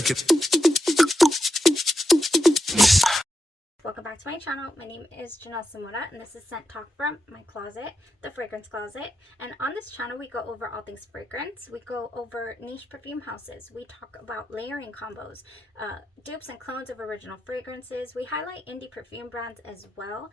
check it. Welcome back to my channel. My name is Janelle Samora and this is Scent Talk from my closet, the fragrance closet. And on this channel we go over all things fragrance. We go over niche perfume houses. We talk about layering combos, dupes and clones of original fragrances. We highlight indie perfume brands as well.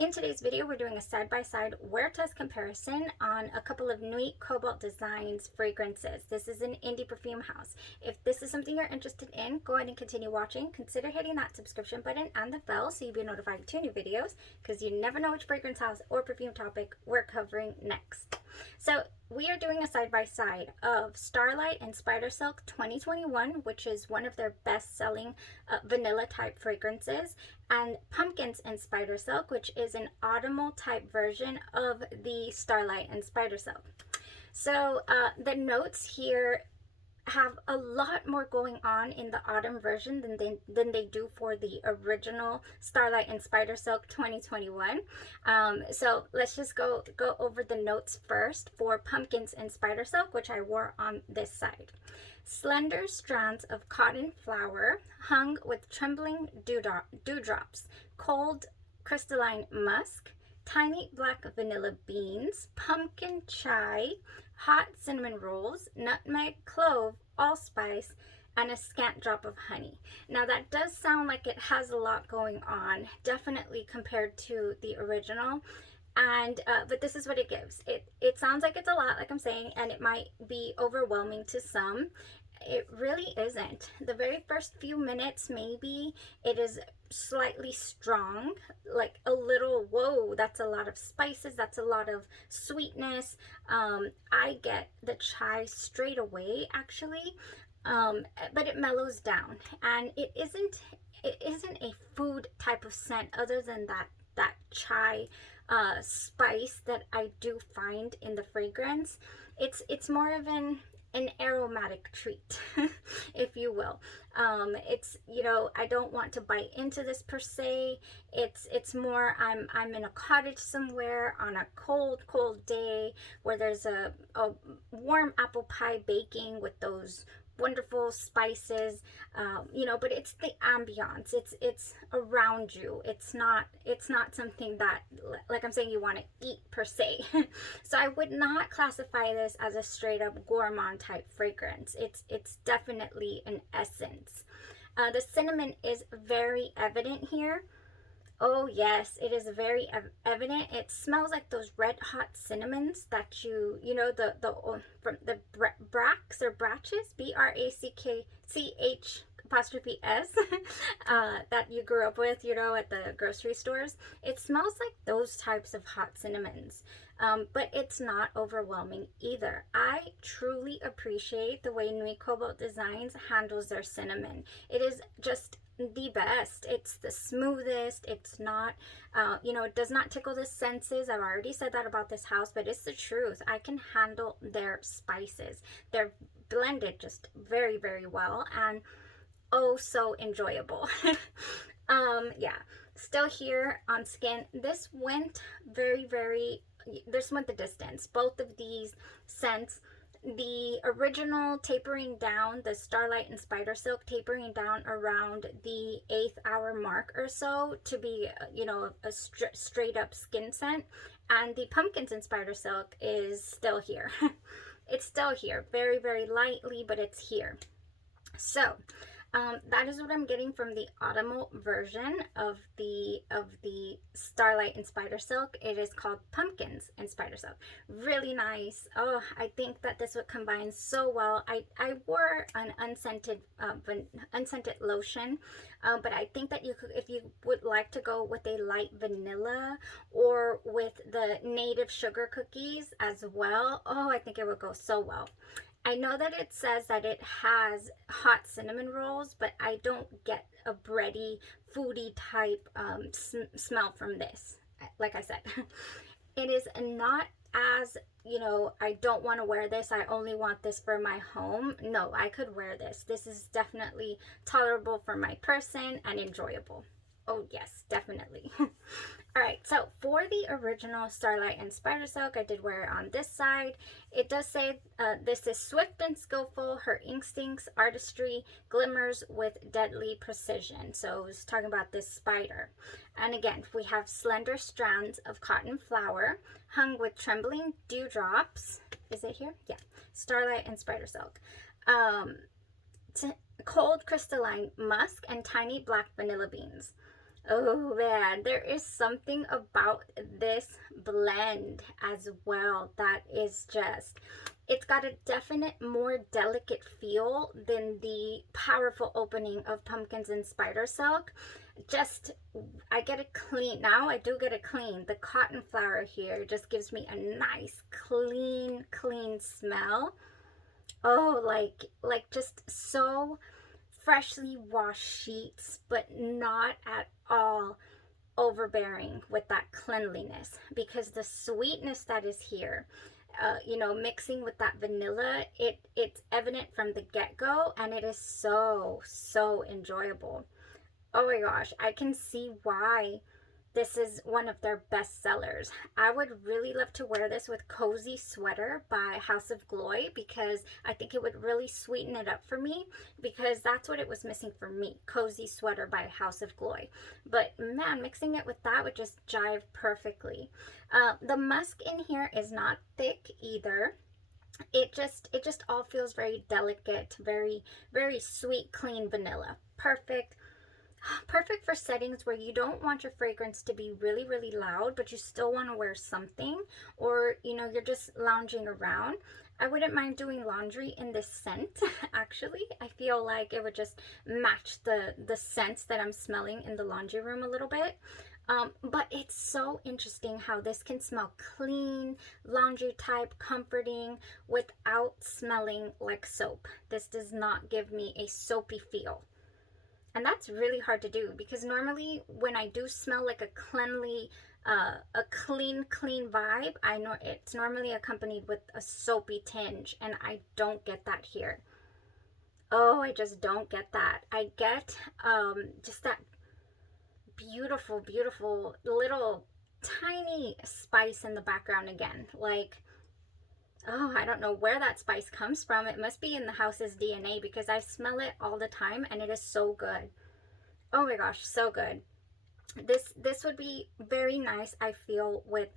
In today's video, we're doing a side-by-side wear test comparison on a couple of NUI COBALT Designs fragrances. This is an indie perfume house. If this is something you're interested in, go ahead and continue watching. Consider hitting that subscription button and the bell so you'll be notified of 2 new videos, because you never know which fragrance house or perfume topic we're covering next. So we are doing a side-by-side of Starlight and Spidersilk 2021, which is one of their best-selling vanilla type fragrances, and Pumpkins and Spidersilk, which is an autumnal type version of the Starlight and Spidersilk. So the notes here have a lot more going on in the autumn version than they do for the original Starlight and Spidersilk 2021. So let's just go over the notes first for Pumpkins and Spidersilk, which I wore on this side. Slender strands of cotton flower hung with trembling dewdrops, cold crystalline musk, tiny black vanilla beans, pumpkin chai, hot cinnamon rolls, nutmeg, clove, allspice, and a scant drop of honey. Now that does sound like it has a lot going on, definitely compared to the original. And but this is what it gives. It sounds like it's a lot, like I'm saying, and it might be overwhelming to some. It really isn't. The very first few minutes, maybe it is slightly strong, like a little, whoa, that's a lot of spices, that's a lot of sweetness. I get the chai straight away, actually, but it mellows down, and it isn't a food type of scent other than that chai spice that I do find in the fragrance. It's more of an aromatic treat, if you will. It's, you know, I don't want to bite into this per se. It's more I'm in a cottage somewhere on a cold day where there's a warm apple pie baking with those wonderful spices, you know, but it's the ambiance, it's around you. It's not something that, like I'm saying, you want to eat per se. So I would not classify this as a straight up gourmand type fragrance. It's definitely an essence. The cinnamon is very evident here. Oh yes, it is very evident. It smells like those red hot cinnamons that you know, from the Brax or Bratches, BRACKCH apostrophe S, that you grew up with, you know, at the grocery stores. It smells like those types of hot cinnamons, but it's not overwhelming either. I truly appreciate the way NUI COBALT Designs handles their cinnamon. It is just the best. It's the smoothest. It's not, you know, it does not tickle the senses. I've already said that about this house, but it's the truth. I can handle their spices. They're blended just very, very well, and oh, so enjoyable. Yeah, still here on skin. This went this went the distance. Both of these scents, the original tapering down, the Starlight and Spidersilk tapering down around the 8th hour mark or so to be, you know, a straight up skin scent, and the Pumpkins and Spidersilk is still here. It's still here, very, very lightly, but it's here. So that is what I'm getting from the autumnal version of the Starlight and Spidersilk. It is called Pumpkins and Spidersilk. Really nice. Oh, I think that this would combine so well. I wore an unscented lotion, but I think that you could, if you would like to go with a light vanilla or with the native sugar cookies as well, oh, I think it would go so well. I know that it says that it has hot cinnamon rolls, but I don't get a bready, foodie type smell from this. Like I said, it is not as, you know, I don't want to wear this, I only want this for my home. No, I could wear this. This is definitely tolerable for my person and enjoyable. Oh yes, definitely. All right, so for the original Starlight and Spidersilk, I did wear it on this side. It does say this is swift and skillful. Her instincts, artistry glimmers with deadly precision. So it's talking about this spider. And again, we have slender strands of cotton flower hung with trembling dewdrops. Is it here? Yeah. Starlight and Spidersilk. Cold crystalline musk and tiny black vanilla beans. Oh man, there is something about this blend as well that is just, it's got a definite more delicate feel than the powerful opening of Pumpkins and Spidersilk. Just, I get it clean. Now I do get it clean. The cotton flower here just gives me a nice, clean smell. Oh, like just so freshly washed sheets, but not at all overbearing with that cleanliness, because the sweetness that is here, you know, mixing with that vanilla, it's evident from the get-go, and it is so enjoyable. Oh my gosh, I can see why this is one of their best sellers. I would really love to wear this with Cozy Sweater by House of Glory, because I think it would really sweeten it up for me, because that's what it was missing for me, Cozy Sweater by House of Glory. But man, mixing it with that would just jive perfectly. The musk in here is not thick either. It just all feels very delicate, very sweet, clean vanilla. Perfect for settings where you don't want your fragrance to be really loud, but you still want to wear something, or you know, you're just lounging around. I wouldn't mind doing laundry in this scent. Actually, I feel like it would just match the scents that I'm smelling in the laundry room a little bit. But it's so interesting how this can smell clean, laundry type, comforting, without smelling like soap. This does not give me a soapy feel. And that's really hard to do, because normally when I do smell like a cleanly, a clean vibe, I know it's normally accompanied with a soapy tinge, and I don't get that here. Oh, I just don't get that. I get just that beautiful little tiny spice in the background again. Like, oh, I don't know where that spice comes from. It must be in the house's DNA, because I smell it all the time and it is so good. Oh my gosh, so good. This would be very nice, I feel, with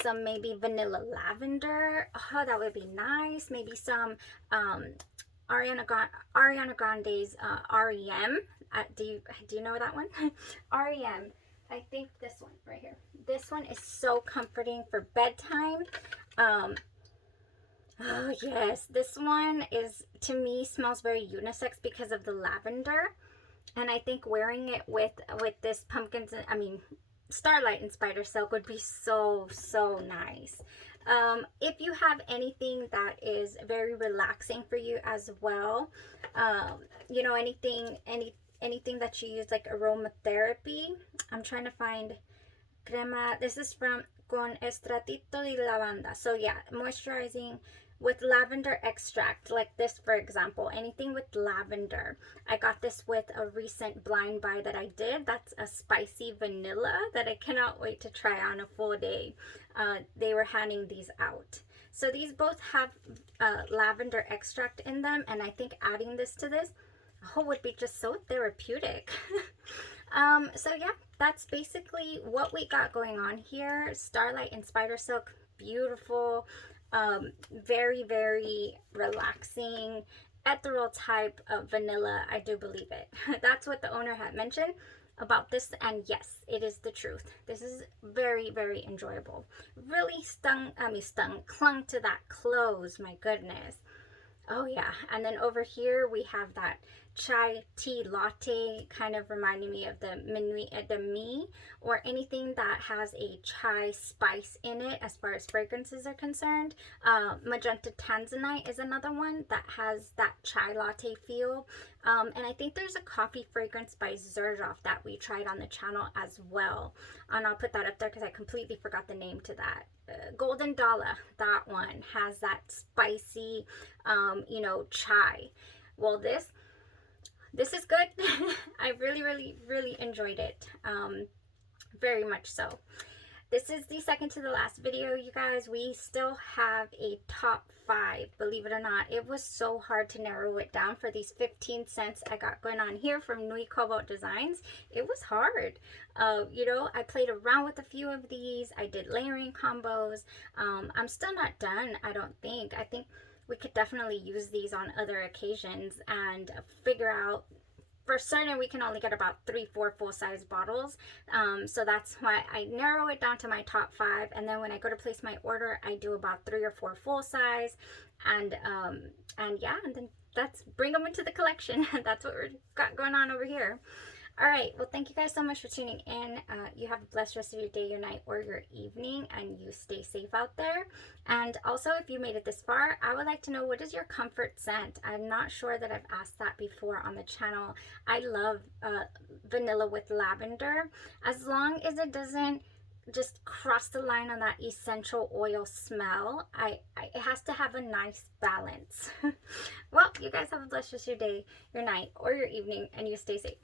some maybe vanilla lavender. Oh, that would be nice. Maybe some Ariana Grande's REM. Do you know that one? REM. I think this one right here. This one is so comforting for bedtime. Oh yes, this one is, to me, smells very unisex because of the lavender. And I think wearing it with this Starlight and Spidersilk would be so nice. If you have anything that is very relaxing for you as well, you know, anything that you use like aromatherapy. I'm trying to find crema. This is from Con Estratito de Lavanda. So yeah, moisturizing with lavender extract, like this, for example. Anything with lavender. I got this with a recent blind buy that I did. That's a spicy vanilla that I cannot wait to try on a full day. They were handing these out. So these both have lavender extract in them, and I think adding this to this would be just so therapeutic. So yeah, that's basically what we got going on here. Starlight and Spidersilk, beautiful, very relaxing, ethereal type of vanilla. I do believe it. That's what the owner had mentioned about this, and yes, it is the truth. This is very enjoyable. Really clung to that close, my goodness. Oh yeah, and then over here we have that chai tea latte, kind of reminding me of the me, or anything that has a chai spice in it as far as fragrances are concerned. Magenta Tanzanite is another one that has that chai latte feel. And I think there's a coffee fragrance by Xerjoff that we tried on the channel as well. And I'll put that up there because I completely forgot the name to that. Golden Dala, that one has that spicy, you know, chai. Well, this, this is good. I really enjoyed it. Very much so. This is the second to the last video, you guys. We still have a top 5, believe it or not. It was so hard to narrow it down for these 15 cents I got going on here from NUI COBALT Designs. It was hard. You know, I played around with a few of these. I did layering combos. I'm still not done, I don't think. I think we could definitely use these on other occasions and figure out. For certain, we can only get about 3-4 full-size bottles, so that's why I narrow it down to my top 5, and then when I go to place my order, I do about 3 or 4 full-size, and yeah, and then that's bring them into the collection. That's what we've got going on over here. All right, well, thank you guys so much for tuning in. You have a blessed rest of your day, your night, or your evening, and you stay safe out there. And also, if you made it this far, I would like to know, what is your comfort scent? I'm not sure that I've asked that before on the channel. I love vanilla with lavender, as long as it doesn't just cross the line on that essential oil smell. It has to have a nice balance. Well, you guys have a blessed rest of your day, your night, or your evening, and you stay safe.